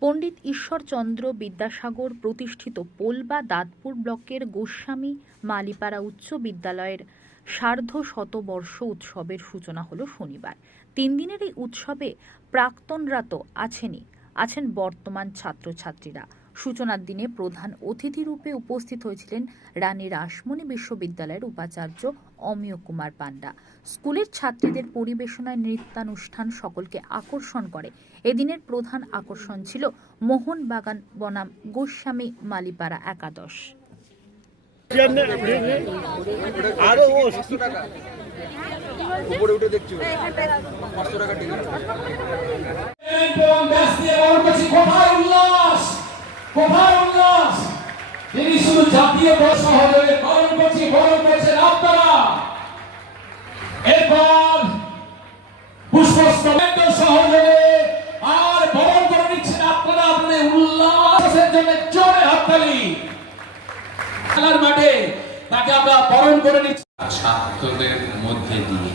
পণ্ডিত ঈশ্বরচন্দ্র বিদ্যাসাগর প্রতিষ্ঠিত পোলবা দাঁতপুর ব্লকের গোস্বামী মালিপাড়া উচ্চ বিদ্যালয়ের সার্ধ শতবর্ষ উৎসবের সূচনা হলো শনিবার। তিন দিনের এই উৎসবে প্রাক্তনরা তো আছেনই, আছেন বর্তমান ছাত্রছাত্রীরা। সূচনার দিনে প্রধান অতিথি রূপে উপস্থিত হয়েছিলেন রানী রাসমণি বিশ্ববিদ্যালয়ের উপাচার্য অমিয় কুমার পান্ডা স্কুলের ছাত্রীদের পরিবেশনায় নৃত্যানুষ্ঠান সকলকে আকর্ষণ করে। এদিনের প্রধান আকর্ষণ ছিল মোহনবাগান বনাম গোস্বামী মালিপাড়া একাদশ। উপরে উঠে দেখছি টাকা উল্লাস তিনি শুধু জাতীয় দল সহযোগে বরণ করছি বরণ করছেন আপনারা। এরপর পুষ্পস্তবেন্দ্র সহযোগে আর বরণ করে নিচ্ছেন আপনারা আপনাদের উল্লাসের জন্য জোরে হাততালি। খেলার মাঠে তাকে আমরা বরণ করে নিচ্ছি। ছাত্রদের মধ্যে দিয়ে।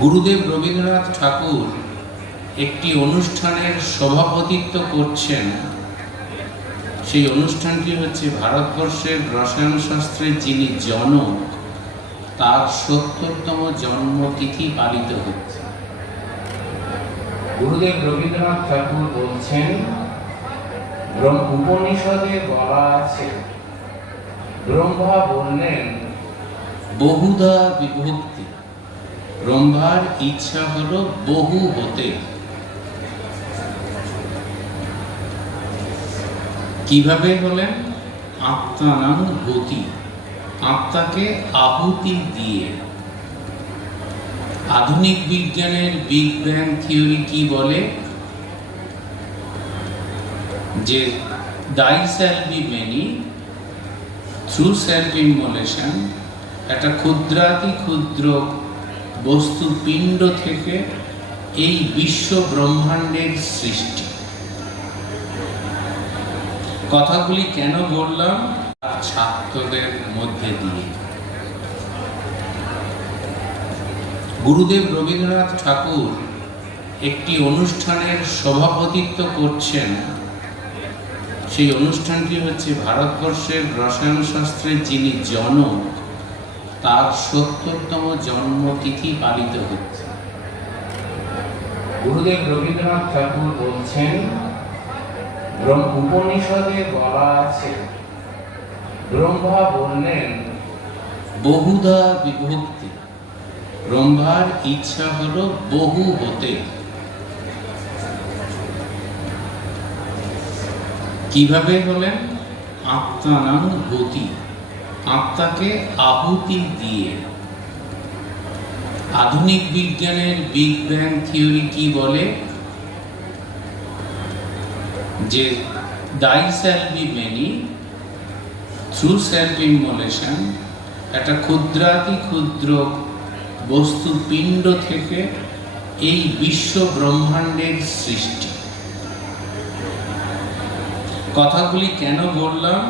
গুরুদেব রবীন্দ্রনাথ ঠাকুর একটি অনুষ্ঠানের সভাপতিত্ব করছেন। সেই অনুষ্ঠানটি হচ্ছে ভারতবর্ষের রসায়ন শাস্ত্রের যিনি জনক তার সত্তরতম জন্মতিথি পালিত হচ্ছে। গুরুদেব রবীন্দ্রনাথ ঠাকুর বলছেন উপনিষদে বলা আছে ব্রহ্মা বললেন বহুধা বিভক্তি। ব্রহ্মার ইচ্ছা হলো বহু হতে। কীভাবে হলেন? আত্মানাং গতি। আত্মাকে আহুতি দিয়ে। আধুনিক বিজ্ঞানের বিগ ব্যাং থিওরি কি বলে? যে thy shall be many, through self immolation, একটা ক্ষুদ্রাতি ক্ষুদ্র বস্তু পিণ্ড থেকে এই বিশ্ব ব্রহ্মাণ্ডের সৃষ্টি। কথাগুলি কেন বললাম? ছাত্রদের মধ্যে দিয়ে। গুরুদেব রবীন্দ্রনাথ ঠাকুর একটি অনুষ্ঠানের সভাপতিত্ব করছেন। সেই অনুষ্ঠানটি হচ্ছে ভারতবর্ষের রসায়ন শাস্ত্রের যিনি জনক, তার সত্তরতম জন্মতিথি পালিত হচ্ছে। গুরুদেব রবীন্দ্রনাথ ঠাকুর বলছেন উপনিষদে বলা আছে, ব্রহ্মা বললেন বহুধা বিভক্তি। ব্রহ্মার ইচ্ছা বহু হতে। কীভাবে হলেন আত্মানাং গতি আত্মাকে আহুতি দিয়ে। আধুনিক বিজ্ঞানের বিগ ব্যাং থিওরি কি বলে? যে thy shall be many through self immolation একটা ক্ষুদ্রাতি ক্ষুদ্র বস্তু পিণ্ড থেকে এই বিশ্ব ব্রহ্মাণ্ডের সৃষ্টি। কথাগুলি কেন বললাম?